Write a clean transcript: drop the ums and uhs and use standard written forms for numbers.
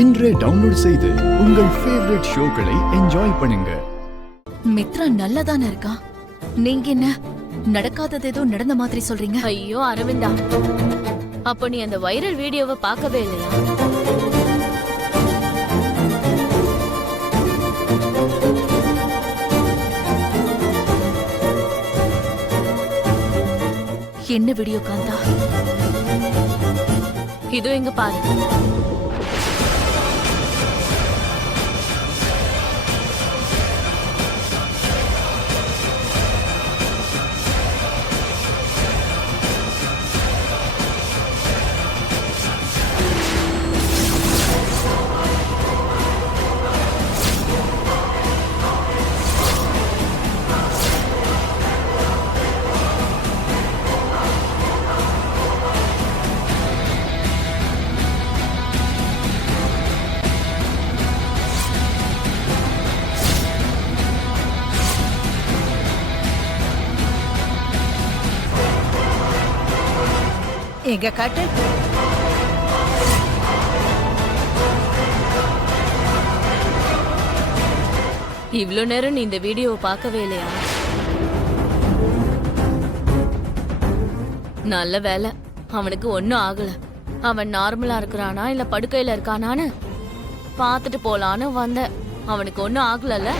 இன்றே டவுன்லோட் செய்து உங்கள் ஃபேவரட் ஷோக்களை என்ஜாய் பண்ணுங்க. மித்ரா நல்லதானே இருக்கா? நீங்க என்ன நடக்காதது ஏதோ நடந்த மாதிரி சொல்றீங்க? ஐயோ அரவிந்தா, அப்ப நீ அந்த வைரல் வீடியோவை பார்க்கவே இல்லையா? என்ன வீடியோ காந்தா? இதோ இங்க பாரு. எங்க காட்டு. இவ்ளோ நேரம் நீ இந்த வீடியோவை பார்க்கவே இல்லையா? நல்ல வேலை, அவனுக்கு ஒன்னும் ஆகல. அவன் நார்மலா இருக்கிறானா இல்ல படுக்கையில இருக்கானான்னு பார்த்துட்டு போலான்னு வந்த. அவனுக்கு ஒன்னும் ஆகலல்ல.